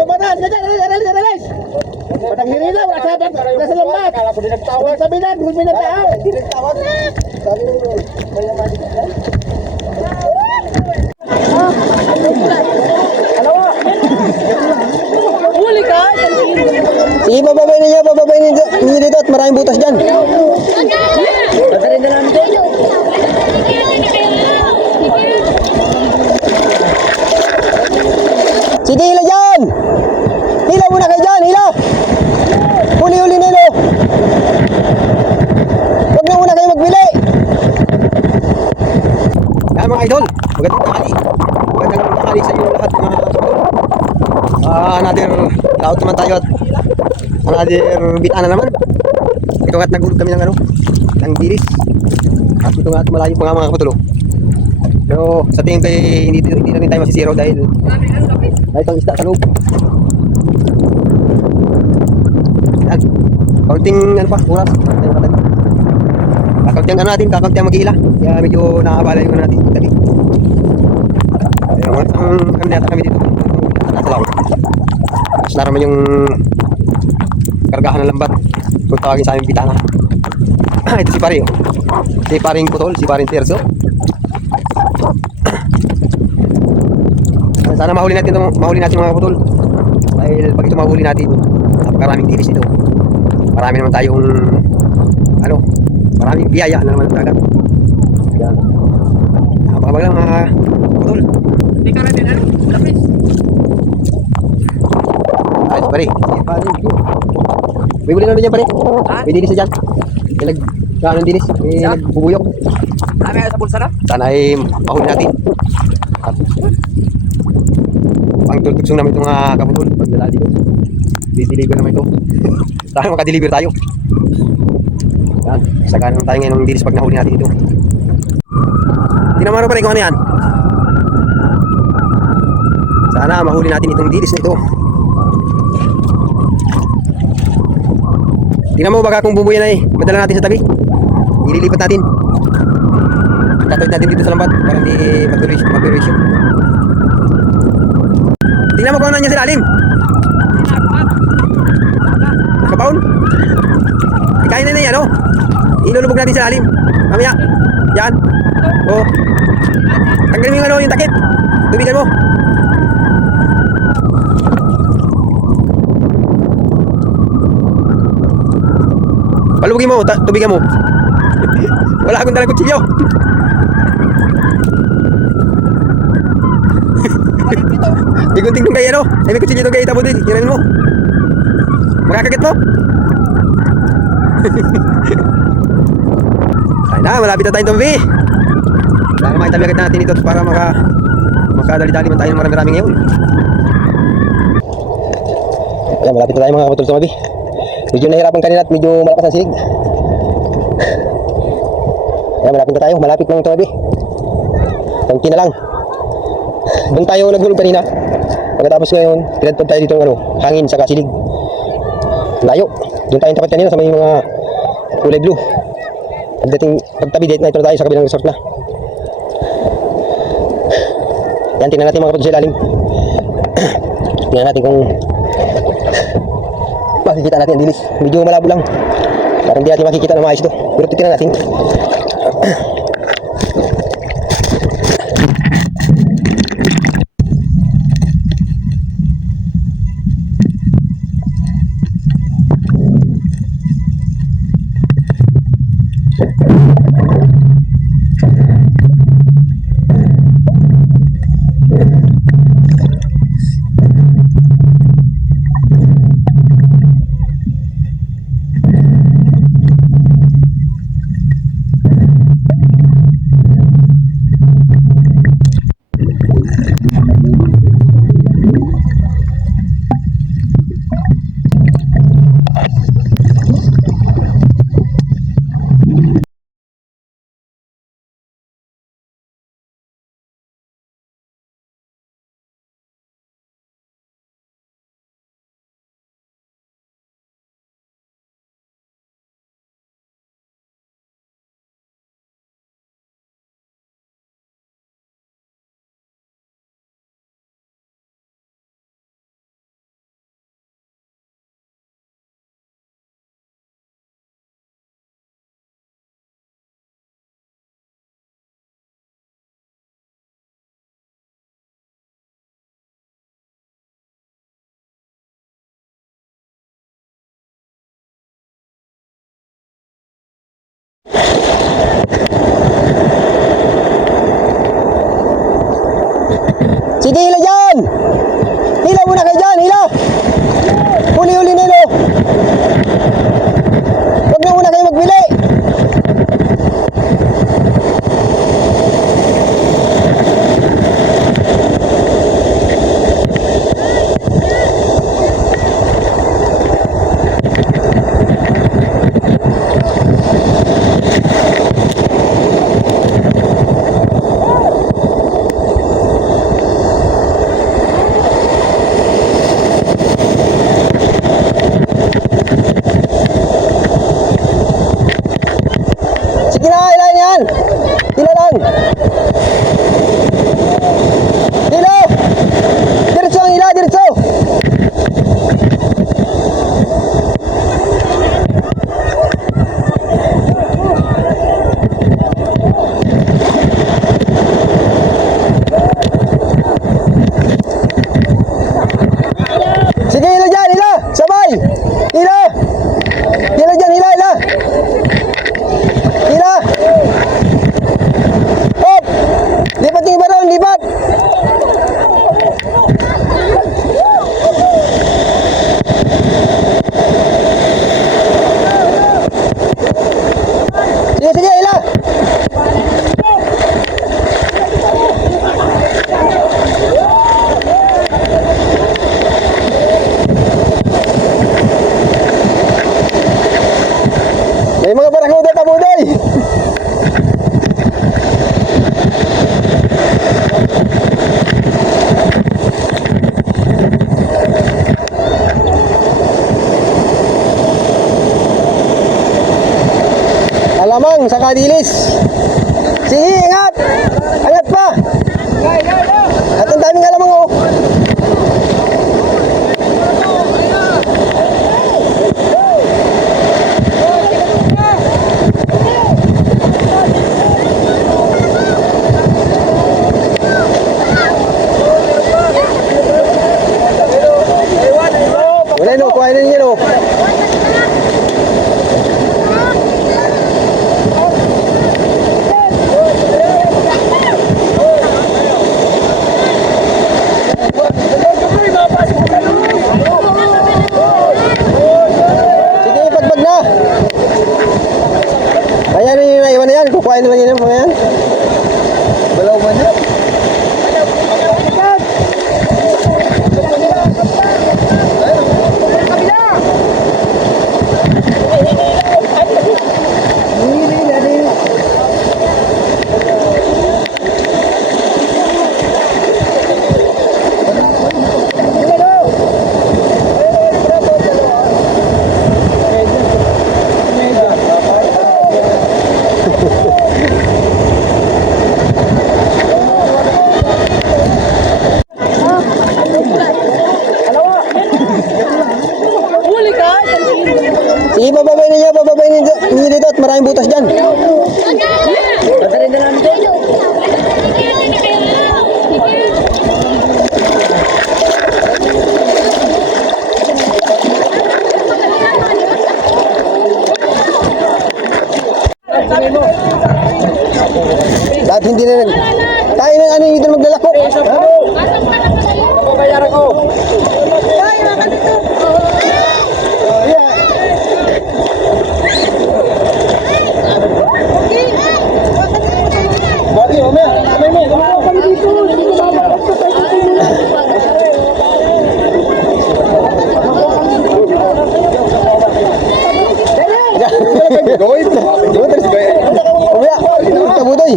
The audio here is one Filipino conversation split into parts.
Lumanan, alis. Patang hirila, nasa lambat. Sabi na, gulpi na tao. Hindi nagtawag. Sabi mo, Huli ka? Sige, bababayin niyo dito at maraming butas dyan. Patarin na namin dito. Sige, hila dyan! Hila muna kayo dyan, hila! Huli-huli nilo! Huwag na muna kayo magbili! Yan mga idol, magandang tanghali. Magandang tanghali sa inyo lahat mga idol. Another laot naman tayo at another bitana naman. Ito nga at nagulog kami ng ng bilis. At ito nga at malayo pa nga mga kapatulo. Pero sa tingin ko hindi na rin tayo masisiro dahil itong isda sa loob. Yan. Kaunting oras. Kakaunting kakaunting mag-iila. Kaya medyo nakakabala yung natin tabi. Pero ang kami dito. Nasa laot. Tapos naraman yung kargahan ng lambat. Kung tawagin sa aming bitana. Ito si pare. Si paring putol, si paring terso. Sana mahuli natin mga putol. Dahil pag ito mahuli natin, napakaraming dilis ito. Marami naman tayong maraming biyaya na naman ang dagat. Yan. Napakabag lang mga putol. Hindi ka natin lapis. Ayos pare. May huli na rin yan pare. May dilis na dyan. May nag dilis. May nagbubuyok. Kami sa bulsa na? Sana ay mahuli natin. Ang tultuksong namin itong kaputol. Pagdala dito. Deliver naman ito. Sana makadeliver tayo. Yan. Saka naman tayo ngayon ng dilis pag nahuli natin ito. Tinamaro pa rin kung ano yan. Sana mahuli natin itong dilis na ito. Tingnan mo baka kung bumbuyan na madala natin sa tabi. Ililipat natin. Tatawid natin dito sa lambat para hindi mag-duration. Tingnan mo kung ano niya sa lalim. Nakabaon. Ikain na yan ilulubog natin sa lalim. Mamaya. Yan. Tanggalin mo yung takip. Tubigan mo. Palubugin mo, tubigan mo. Wala akong dalang kutsilyo. Igunting nung kayo ay may kutsilyo nung kayo itabo din. Kiramin mo. Makakagit mo. Ay na, malapit na tayong tumbi. Kailangan makitabi agad natin ito para makadali-dali man tayo ng marami-rami ngayon. Ayan, malapit na tayo mga kapatol sa mabi. Medyo nahirapan kanina at medyo malakas ang sinig. Ayan, malapit na tayo. Malapit na yung tumabi. Kunti na lang. Doon tayo naghulog kanina. Pagkatapos ngayon, pinadpad tayo dito ng hangin sa kasilig. Layo. Doon tayo tapat kanina sa may mga kulay blue. Pagtabi date na ito na tayo sa kabilang resort na. Yan, tingnan natin mga kapatid sa ilalim. Tingnan natin kung makikita natin ang dilis. Medyo malabo lang. Parang hindi natin makikita na maayos ito. Pero titignan natin. dyan! Hila muna kayo dyan, hila! Huli-huli nilo! Huwag na muna kayo magbili! Sige na, hilahin yan! Hila lang! Hila! Diretso ang hila, diretso! Sige, hila dyan, hila! Sabay! Hila! Hila dyan, hila, hila! Hila! Hop! Lipat yung iba doon, lipat! Sige, sige, hila! May mga barakuda kabuday! Alamang sa kadilis. Sige, ingat! Angat pa! At ang daming alamang oh! Wala no, kuhain na ninyo no. Sige, ipagbag na. Ayan yung naiwan na yan, kukuhain naman yun mga yan. Balaw man na. Huli ka? Sige, bababay ninyo dito at maraming butas dyan. Patarin na namin ito. Dahil hindi na tayo ng ano dito maglalako. Papayaran ko. Bakit mamaya? Mamaya mo. Kami dito. Dito ba? Goy. Mamaya. Kabutoy.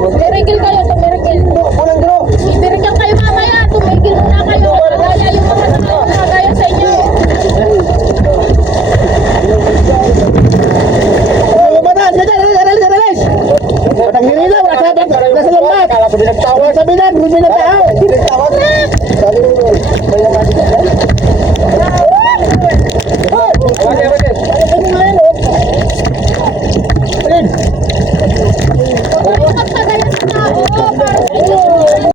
Tumigil kayo, tumigil. Ibirigyan kayo mamaya, tumigil muna kayo. Kaya yung mga tao na gaya sa inyo. Patang hirila, wala sa lambat. Wala sa bilang, hindi nagtawag. Sabi na tao.